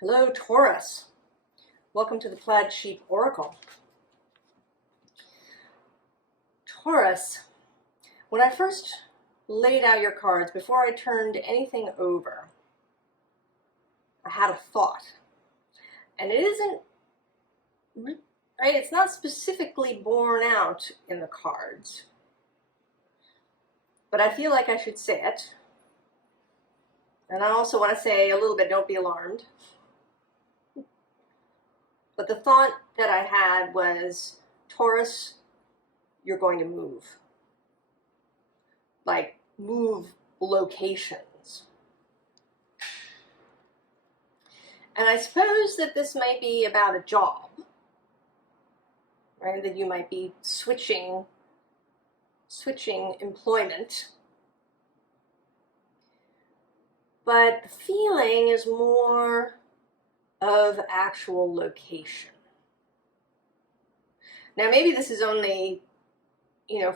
Hello, Taurus. Welcome to the Plaid Sheep Oracle. Taurus, when I first laid out your cards, before I turned anything over, I had a thought. And it isn't, right? It's not specifically borne out in the cards. But I feel like I should say it. And I also want to say a little bit, don't be alarmed. But the thought that I had was, Taurus, you're going to move. Like, move locations. And I suppose that this might be about a job, right? That you might be switching employment. But the feeling is more of actual location. Now, maybe this is only,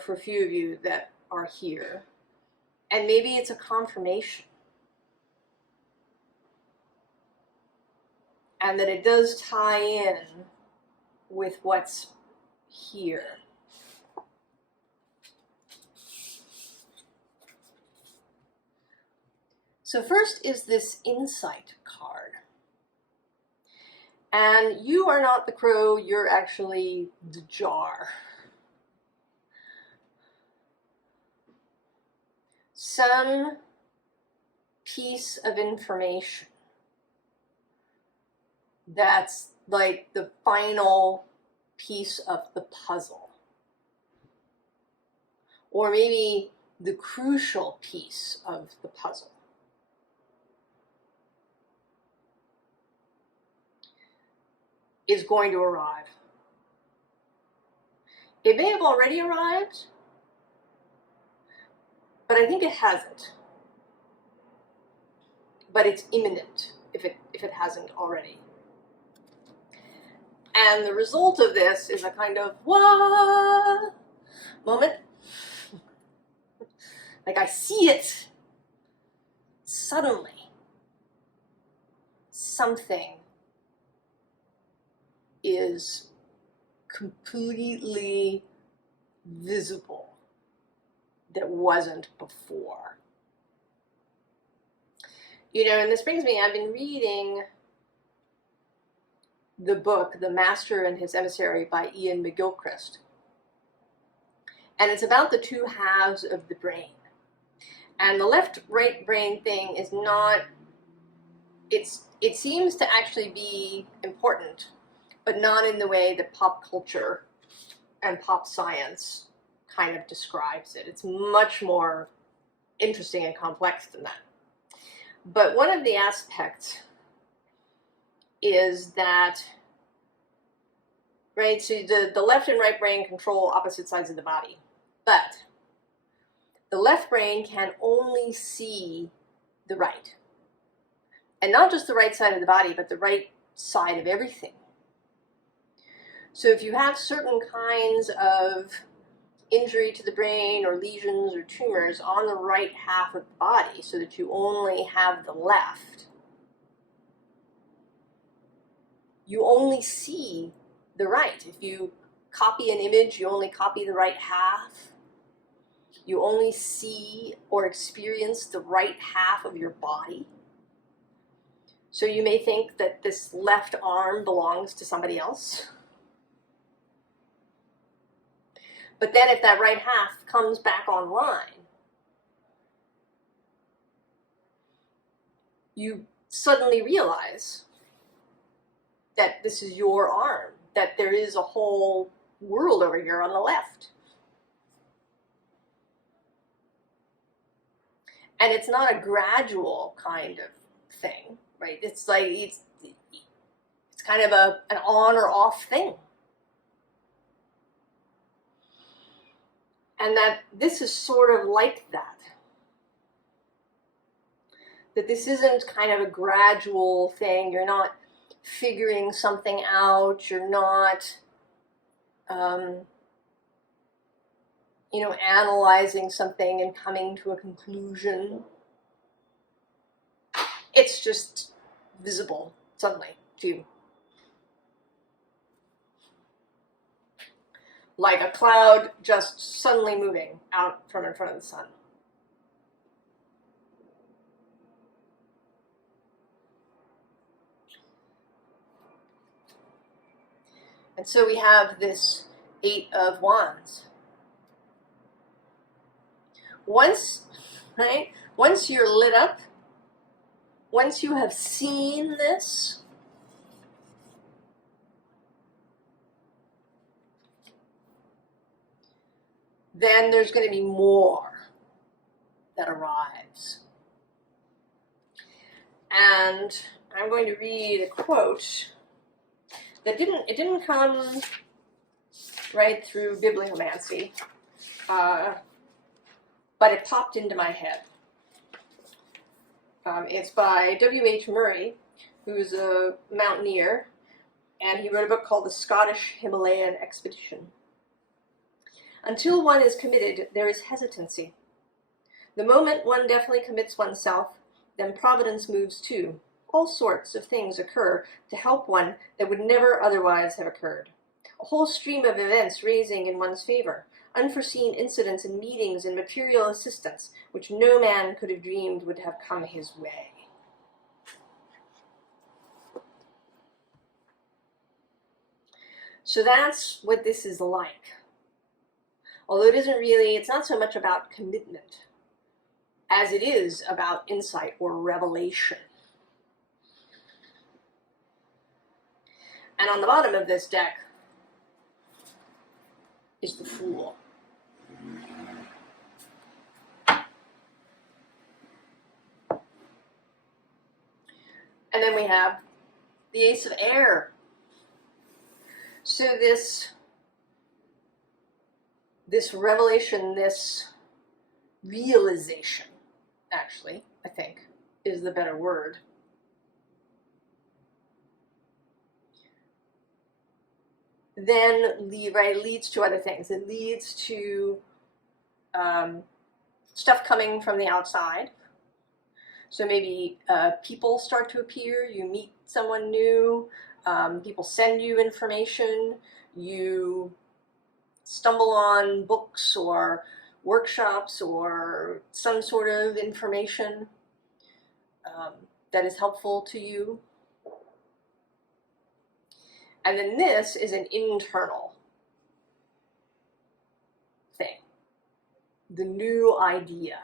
for a few of you that are here, and maybe it's a confirmation. And that it does tie in with what's here. So first is this insight card. And you are not the crow, you're actually the jar. Some piece of information that's like the final piece of the puzzle. Or maybe the crucial piece of the puzzle. Is going to arrive. It may have already arrived, but I think it hasn't. But it's imminent if it hasn't already. And the result of this is a kind of what moment. Like I see it. Suddenly, something is completely visible that wasn't before. And this brings me, I've been reading the book, The Master and His Emissary by Ian McGilchrist. And it's about the two halves of the brain. And the left-right brain thing is not, it seems to actually be important, but not in the way that pop culture and pop science kind of describes it. It's much more interesting and complex than that. But one of the aspects is that, right, so the left and right brain control opposite sides of the body. But the left brain can only see the right. And not just the right side of the body, but the right side of everything. So if you have certain kinds of injury to the brain or lesions or tumors on the right half of the body so that you only have the left, you only see the right. If you copy an image, you only copy the right half. You only see or experience the right half of your body. So you may think that this left arm belongs to somebody else. But then if that right half comes back online, you suddenly realize that this is your arm, that there is a whole world over here on the left. And it's not a gradual kind of thing, right? It's like, it's kind of an on or off thing. And that this is sort of like that. That this isn't kind of a gradual thing. You're not figuring something out. You're not, analyzing something and coming to a conclusion. It's just visible suddenly to you. Like a cloud just suddenly moving out from in front of the sun. And so we have this Eight of Wands. Once you're lit up, once you have seen this, then there's going to be more that arrives. And I'm going to read a quote that didn't come right through bibliomancy, but it popped into my head. It's by W.H. Murray, who's a mountaineer, and he wrote a book called The Scottish Himalayan Expedition. Until one is committed, there is hesitancy. The moment one definitely commits oneself, then providence moves too. All sorts of things occur to help one that would never otherwise have occurred. A whole stream of events raising in one's favor. Unforeseen incidents and meetings and material assistance, which no man could have dreamed would have come his way. So that's what this is like. Although it's not so much about commitment as it is about insight or revelation. And on the bottom of this deck is the Fool. And then we have the Ace of Air. So this revelation, this realization, actually, I think, is the better word. Then leads to other things. It leads to stuff coming from the outside. So maybe people start to appear, you meet someone new, people send you information, you stumble on books or workshops or some sort of information that is helpful to you. And then this is an internal thing, the new idea.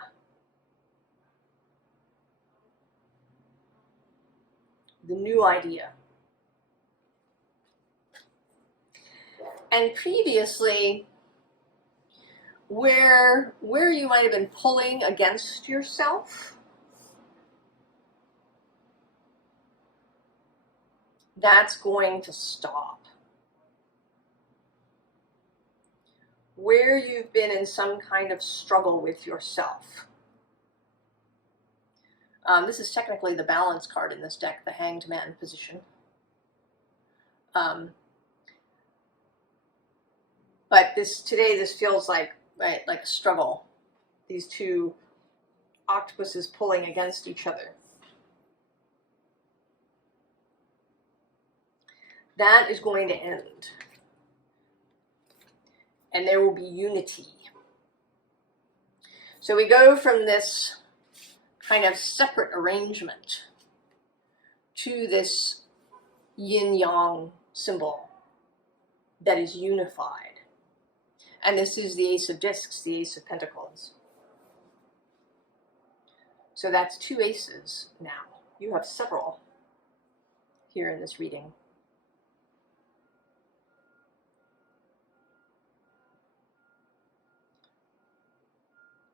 The new idea. And previously, where you might have been pulling against yourself, that's going to stop. Where you've been in some kind of struggle with yourself. This is technically the balance card in this deck, the Hanged Man position. But today this feels like a struggle. These two octopuses pulling against each other. That is going to end. And there will be unity. So we go from this kind of separate arrangement to this yin-yang symbol that is unified. And this is the Ace of Discs, the Ace of Pentacles. So that's two aces now. You have several here in this reading.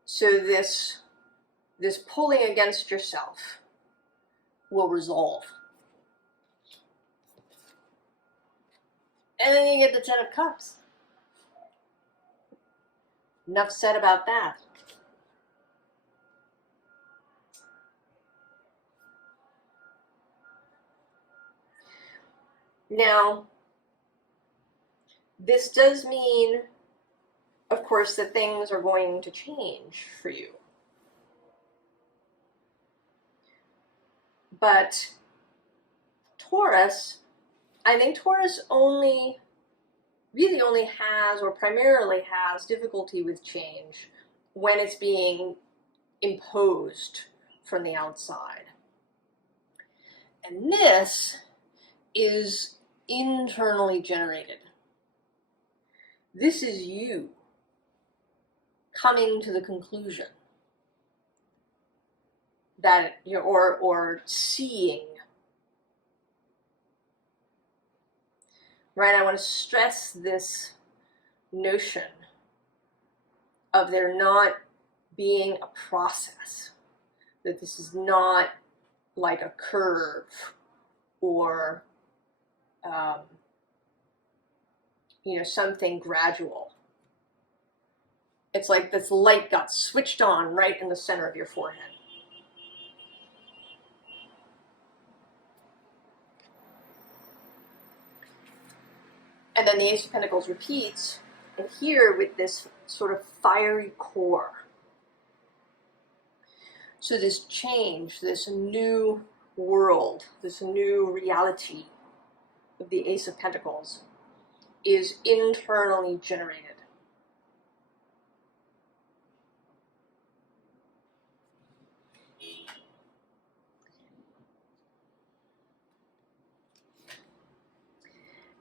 So this pulling against yourself will resolve. And then you get the Ten of Cups. Enough said about that. Now, this does mean, of course, that things are going to change for you. But Taurus, I think Taurus really only has, or primarily has, difficulty with change when it's being imposed from the outside. And this is internally generated. This is you coming to the conclusion that you're, or seeing. Right? I want to stress this notion of there not being a process, that this is not like a curve or something gradual. It's like this light got switched on right in the center of your forehead. And then the Ace of Pentacles repeats, and here with this sort of fiery core. So this change, this new world, this new reality of the Ace of Pentacles is internally generated.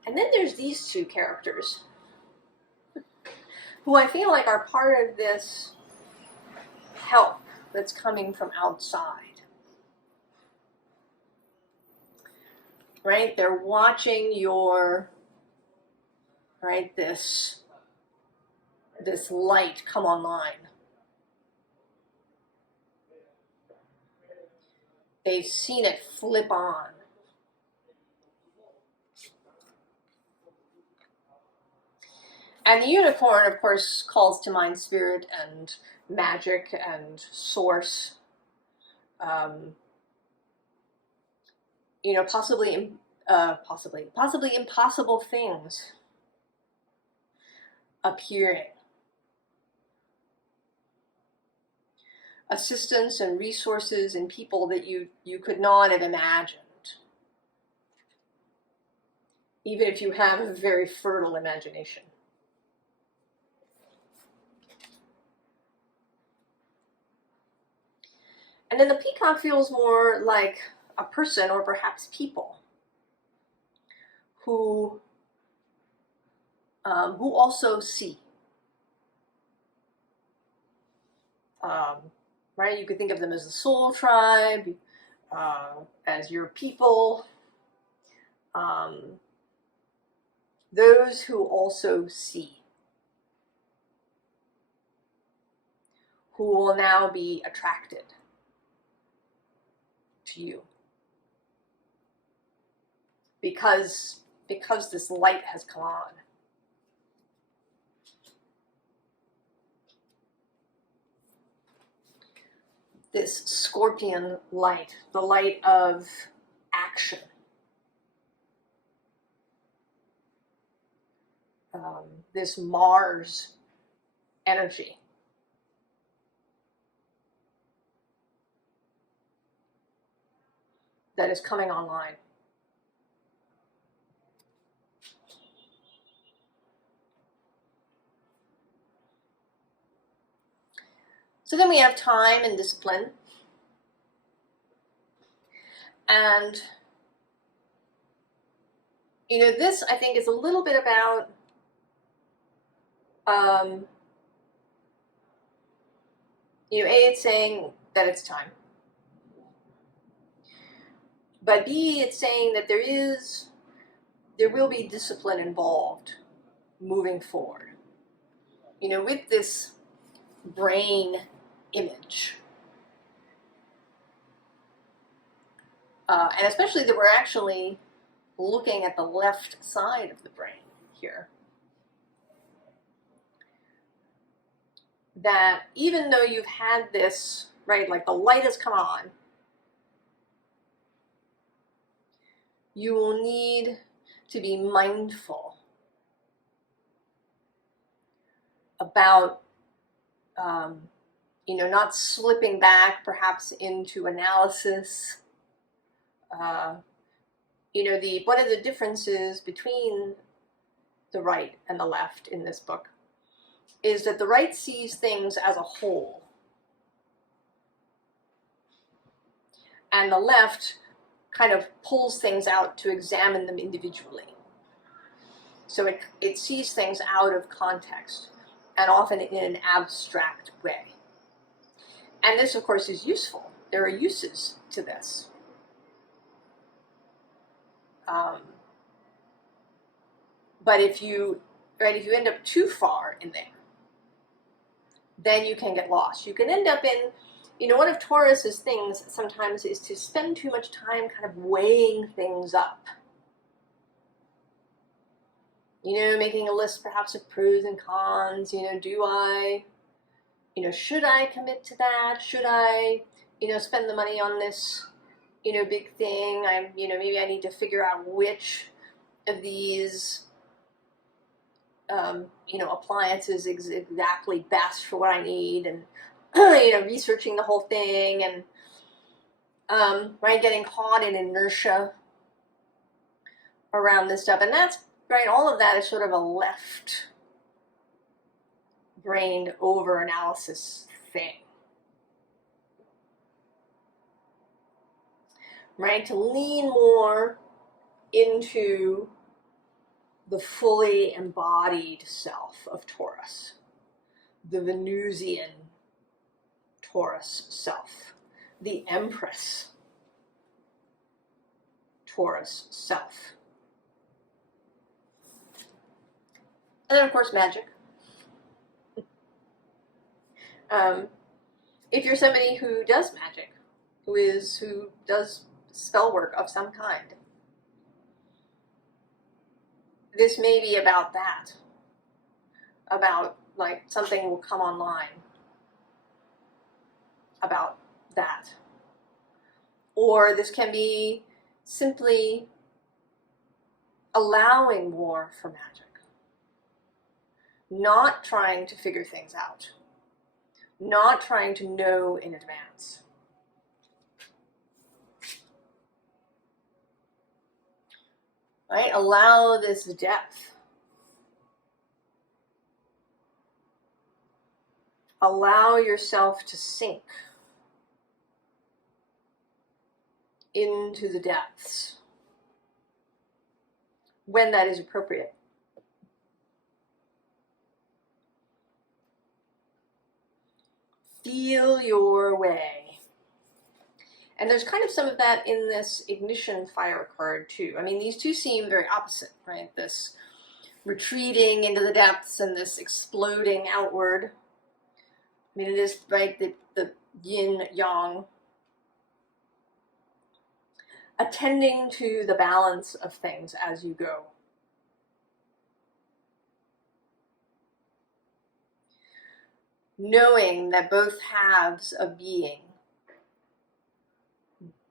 And then there's these two characters who I feel like are part of this help that's coming from outside. Right? They're watching your, right, this light come online. They've seen it flip on. And the unicorn, of course, calls to mind spirit and magic and source. Possibly impossible things appearing. Assistance and resources and people that you could not have imagined, even if you have a very fertile imagination. And then the peacock feels more like a person, or perhaps people, who also see. Right? You could think of them as the soul tribe, as your people. Those who also see, who will now be attracted to you, because this light has come on. This scorpion light, the light of action. This Mars energy. That is coming online. So then we have time and discipline. And, this I think is a little bit about A, it's saying that it's time. But B, it's saying that there will be discipline involved moving forward. With this brain image. And especially that we're actually looking at the left side of the brain here. That even though you've had this, right, like the light has come on, you will need to be mindful about, not slipping back perhaps into analysis, you know, one of the differences between the right and the left in this book is that the right sees things as a whole, and the left kind of pulls things out to examine them individually. So it sees things out of context, and often in an abstract way. And this, of course, is useful. There are uses to this. But if you end up too far in there, then you can get lost. You can end up in, you know, one of Taurus's things sometimes is to spend too much time kind of weighing things up. You know, making a list perhaps of pros and cons, you know, should I commit to that? Should I, you know, spend the money on this, you know, big thing? Maybe I need to figure out which of these, you know, appliances is exactly best for what I need, and, you know, researching the whole thing, and, right, getting caught in inertia around this stuff. And that's, right, all of that is sort of a left-brained over-analysis thing. Right, to lean more into the fully embodied self of Taurus, the Venusian Taurus self, the Empress Taurus self. And then, of course, magic. If you're somebody who does magic, who does spell work of some kind, this may be about that. About, like, something will come online about that. Or this can be simply allowing more for magic. Not trying to figure things out. Not trying to know in advance. Right? Allow this depth. Allow yourself to sink into the depths when that is appropriate. Feel your way. And there's kind of some of that in this Ignition Fire card too. I mean, these two seem very opposite, right? This retreating into the depths and this exploding outward. I mean, it is, right, the yin yang. Attending to the balance of things as you go. Knowing that both halves of being,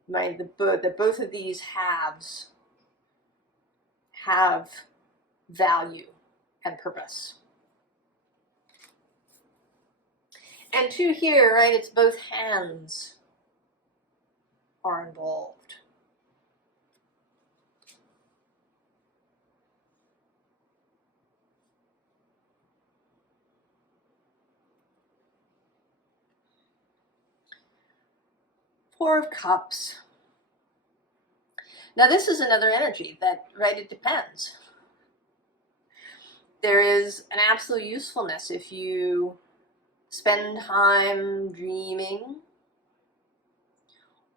right, that both of these halves have value and purpose. And two here, right, it's both hands are involved. Four of Cups. Now this is another energy that, right, it depends. There is an absolute usefulness if you spend time dreaming,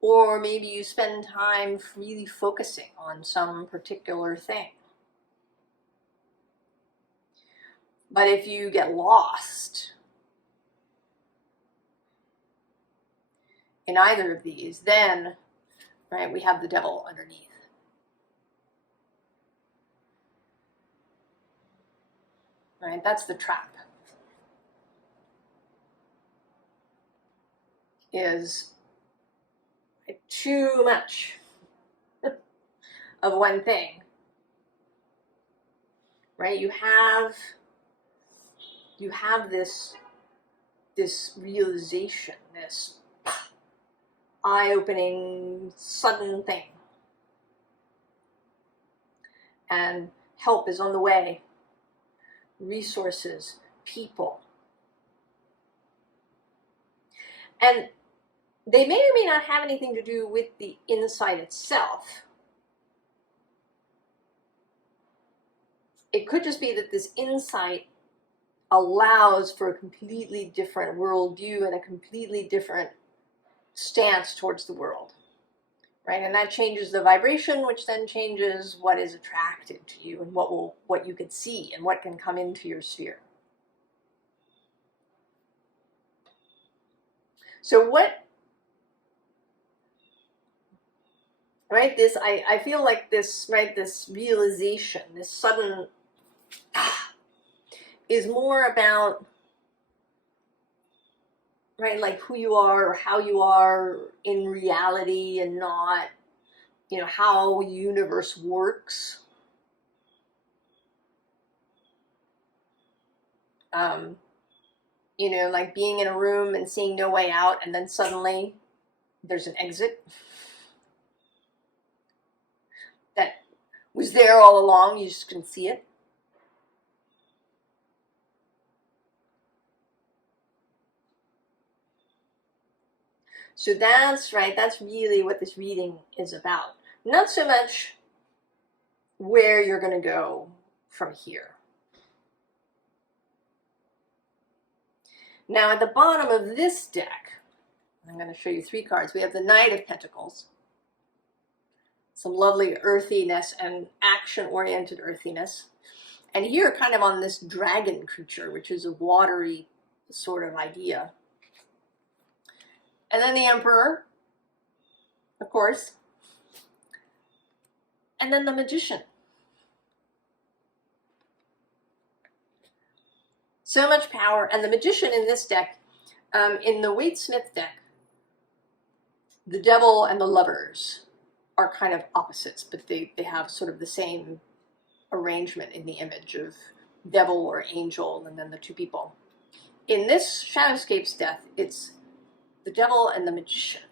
or maybe you spend time really focusing on some particular thing. But if you get lost in either of these, then, right, we have the devil underneath. Right, that's the trap. Is too much of one thing. Right, you have this realization, this eye-opening, sudden thing. and help is on the way. Resources, people. And they may or may not have anything to do with the insight itself. It could just be that this insight allows for a completely different worldview and a completely different stance towards the world, right? And that changes the vibration, which then changes what is attracted to you and what you can see and what can come into your sphere. So what, right? This I feel like this, right? This realization, this sudden is more about, right, like who you are or how you are in reality, and not, you know, how the universe works. You know, like being in a room and seeing no way out, and then suddenly there's an exit that was there all along, you just couldn't see it. So that's right, that's really what this reading is about. Not so much where you're going to go from here. Now at the bottom of this deck, I'm going to show you 3 cards. We have the Knight of Pentacles. Some lovely earthiness and action-oriented earthiness. And here kind of on this dragon creature, which is a watery sort of idea. And then the Emperor, of course. And then the Magician. So much power. And the Magician in this deck, in the Waite Smith deck, the Devil and the Lovers are kind of opposites, but they have sort of the same arrangement in the image of devil or angel, and then the 2 people. In this Shadowscapes deck, it's the Devil and the Magician,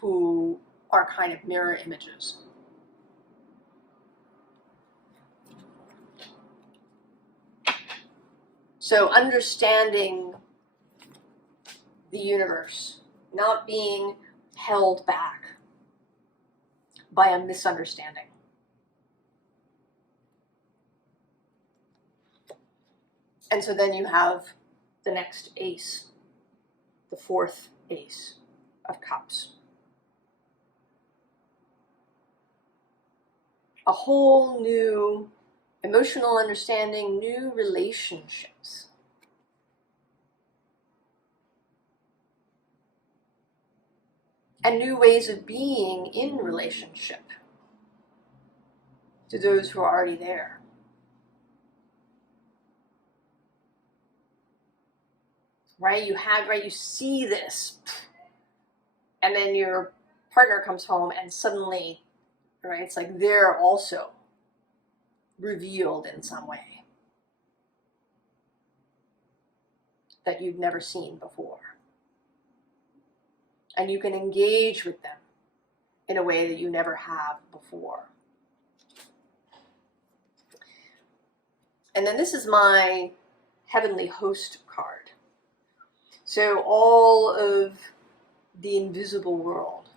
who are kind of mirror images. So understanding the universe, not being held back by a misunderstanding. And so then you have the next ace, the 4th Ace of Cups. A whole new emotional understanding, new relationships. And new ways of being in relationship to those who are already there. Right? You see this, and then your partner comes home and suddenly, right, it's like they're also revealed in some way that you've never seen before. And you can engage with them in a way that you never have before. And then this is my Heavenly Host card. So all of the invisible world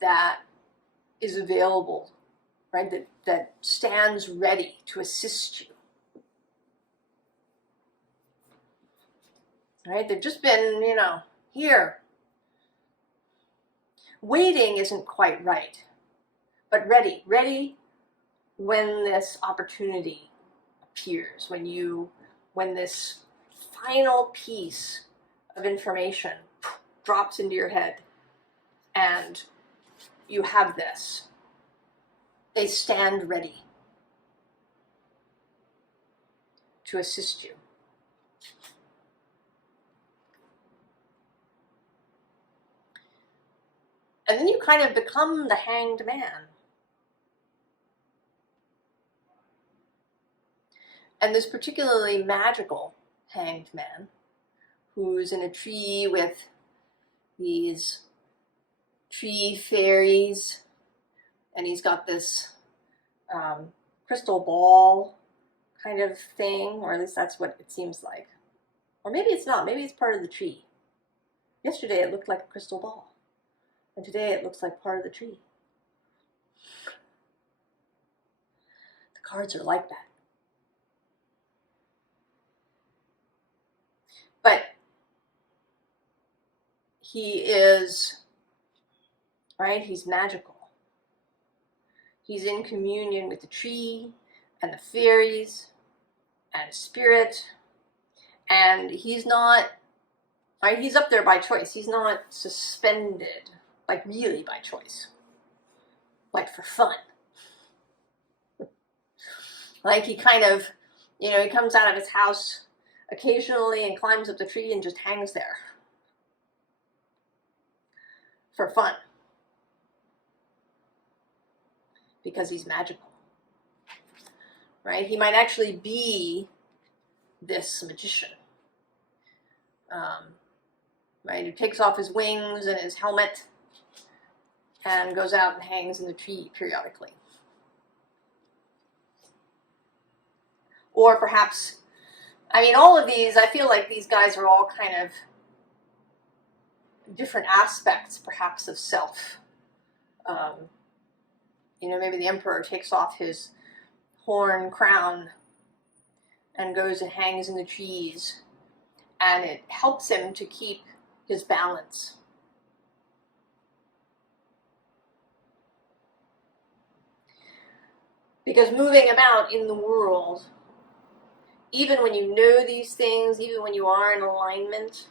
that is available, right, that stands ready to assist you. Right? They've just been, here. Waiting isn't quite right, but ready when this opportunity appears, when this final piece of information drops into your head and you have this. They stand ready to assist you. And then you kind of become the Hanged Man. And this particularly magical Hanged Man, who's in a tree with these tree fairies, and he's got this crystal ball kind of thing, or at least that's what it seems like. Or maybe it's not, maybe it's part of the tree. Yesterday it looked like a crystal ball, and today it looks like part of the tree. The cards are like that. But he is, right, he's magical. He's in communion with the tree and the fairies and spirit, and he's not, right, he's up there by choice. He's not suspended, like really by choice, like for fun. Like he kind of, you know, he comes out of his house occasionally and climbs up the tree and just hangs there for fun. Because he's magical, right? He might actually be this magician, right? He takes off his wings and his helmet and goes out and hangs in the tree periodically. Or perhaps, I mean, all of these, I feel like these guys are all kind of different aspects, perhaps, of self. You know, maybe the emperor takes off his horn crown and goes and hangs in the trees, and it helps him to keep his balance. Because moving about in the world, even when you know these things, even when you are in alignment,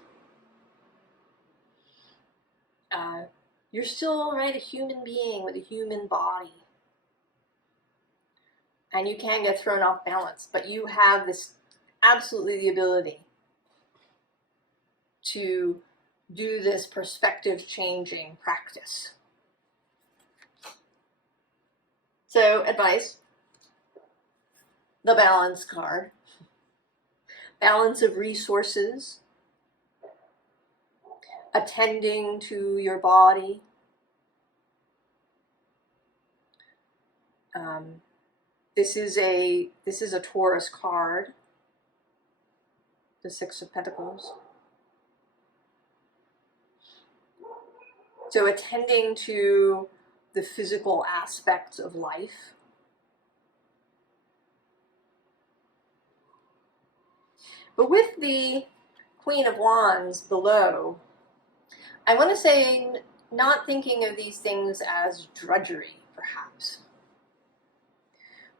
you're still, right, a human being with a human body. And you can get thrown off balance, but you have this, absolutely the ability to do this perspective changing practice. So, advice, the balance card. Balance of resources, attending to your body, this is a Taurus card, the Six of Pentacles. So attending to the physical aspects of life. But with the Queen of Wands below, I want to say not thinking of these things as drudgery, perhaps,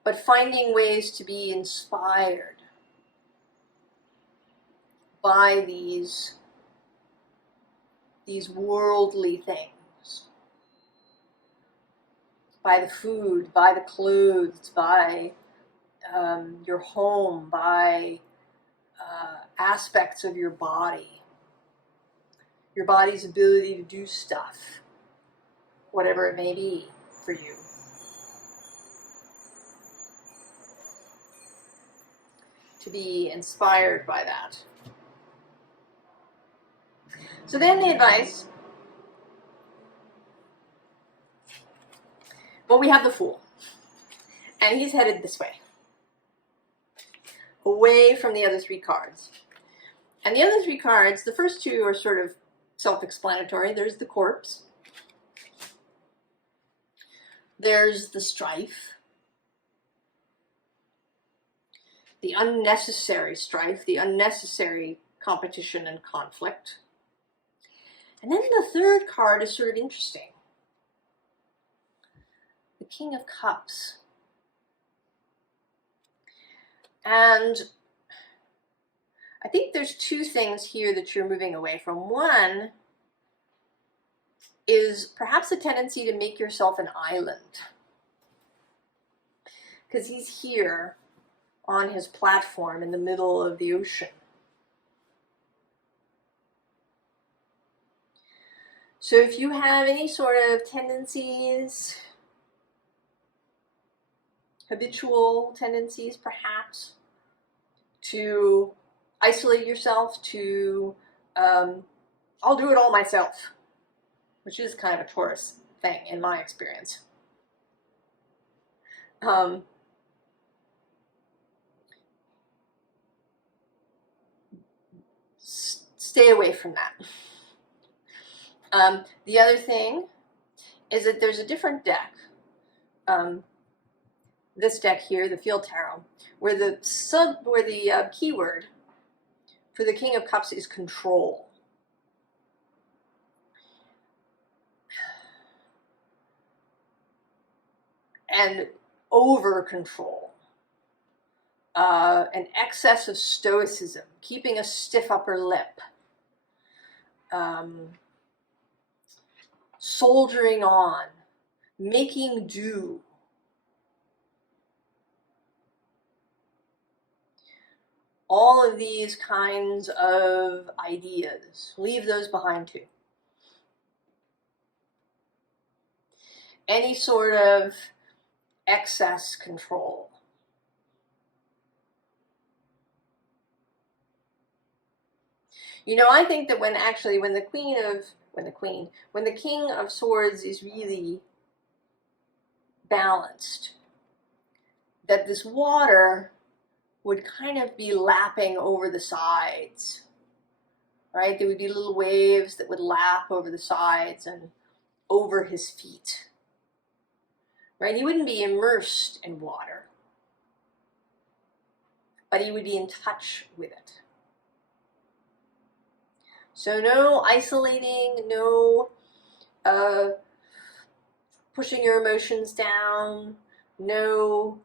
but finding ways to be inspired by these worldly things, by the food, by the clothes, by your home, by aspects of your body, your body's ability to do stuff, whatever it may be for you. To be inspired by that. So then the advice, well, we have the Fool, and he's headed this way, away from the other three cards. And the other three cards, the first two are sort of self-explanatory. There's the Corpse, there's the Strife, the unnecessary strife, the unnecessary competition and conflict. And then the third card is sort of interesting. The King of Cups. And I think there's two things here that you're moving away from. One is perhaps a tendency to make yourself an island. Because he's here on his platform in the middle of the ocean. So if you have any sort of tendencies, habitual tendencies perhaps, to isolate yourself, to I'll do it all myself, which is kind of a Taurus thing in my experience. Stay away from that. The other thing is that there's a different deck, this deck here, the Field Tarot, where the keyword for the King of Cups is control. And over control. An excess of stoicism, keeping a stiff upper lip. Soldiering on, making do. All of these kinds of ideas, leave those behind too. Any sort of excess control. You know, I think that when the King of Swords is really balanced, that this water would kind of be lapping over the sides, right? There would be little waves that would lap over the sides and over his feet, right? He wouldn't be immersed in water, but he would be in touch with it. So no isolating, no pushing your emotions down, no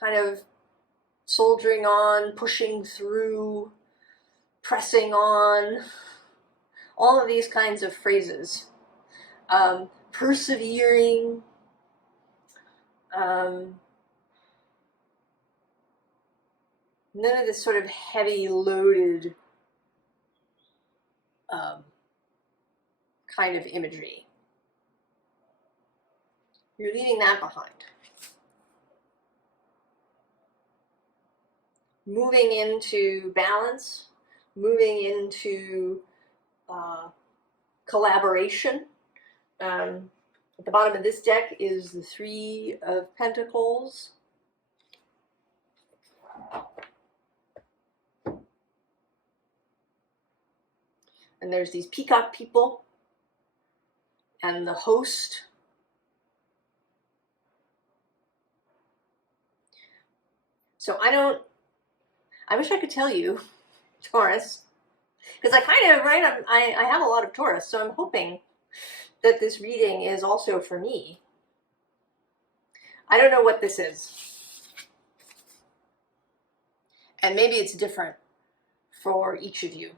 kind of soldiering on, pushing through, pressing on, all of these kinds of phrases. Persevering, none of this sort of heavy loaded kind of imagery. You're leaving that behind. Moving into balance, moving into collaboration. At the bottom of this deck is the Three of Pentacles. And there's these peacock people and the host. So I wish I could tell you, Taurus, because I kind of, right, I have a lot of Taurus, so I'm hoping that this reading is also for me. I don't know what this is. And maybe it's different for each of you,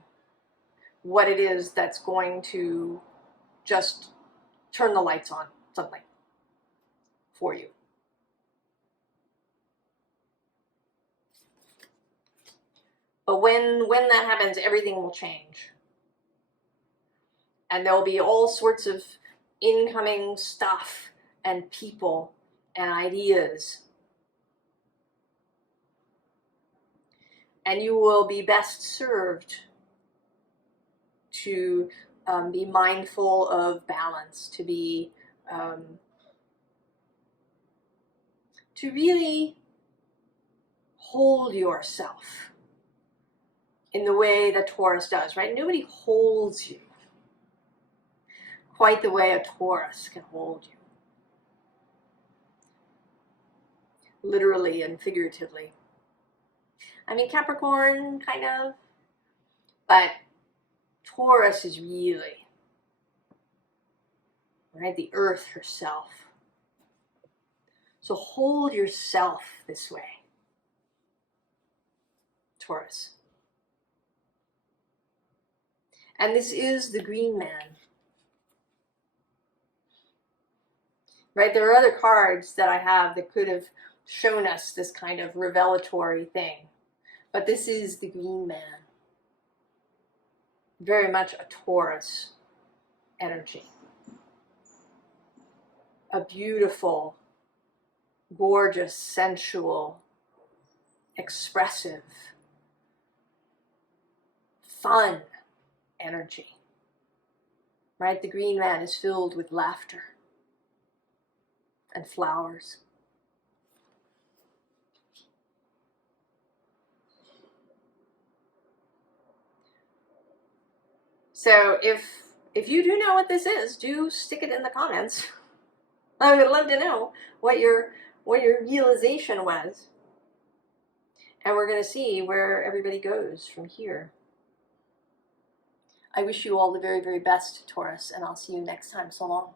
what it is that's going to just turn the lights on suddenly for you. But when that happens, everything will change. And there'll be all sorts of incoming stuff and people and ideas. And you will be best served to be mindful of balance, to be to really hold yourself in the way that Taurus does, right? Nobody holds you quite the way a Taurus can hold you, literally and figuratively. I mean, Capricorn, kind of, but Taurus is really, right, the earth herself. So hold yourself this way, Taurus. And this is the Green Man. Right, there are other cards that I have that could have shown us this kind of revelatory thing. But this is the Green Man. Very much a Taurus energy. A beautiful, gorgeous, sensual, expressive, fun energy. right? The green man is filled with laughter and flowers. So if you do know what this is, do stick it in the comments. I would love to know what your realization was. And we're going to see where everybody goes from here. I wish you all the very, very best, Taurus, and I'll see you next time. So long.